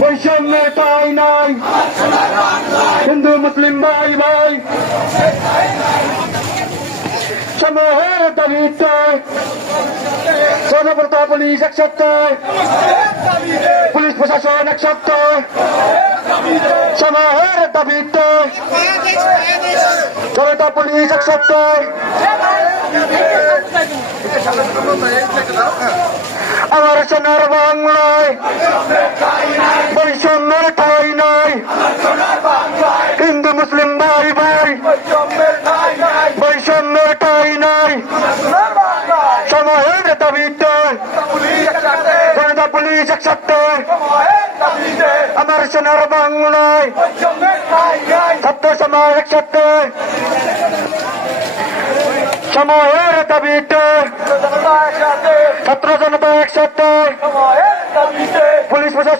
বৈষম্যের ঠাঁই নাই, হিন্দু মুসলিম ভাই ভাই সমূহের দাবিতে জনপ্রতা পুলিশ এক সপ্তাহ, পুলিশ প্রশাসন এক সপ্তাহ, সমূহের দাবিতে জনতা পুলিশ এক সপ্তাহ। আমার সোনার বাংলায় বৈষম্যের ঠাঁই নাই, হিন্দু মুসলিম ভাই ভাই বৈষম্যের ঠাঁই নাই, সময়ের দাবিতে জনতা পুলিশ এক সপ্তাহ। আমার সোনার বাংলায় ছাত্র সমাজ এক সপ্তাহ, সময়ের দাবিতে ছাত্র জনতা একসাথে, পুলিশ প্রশাসন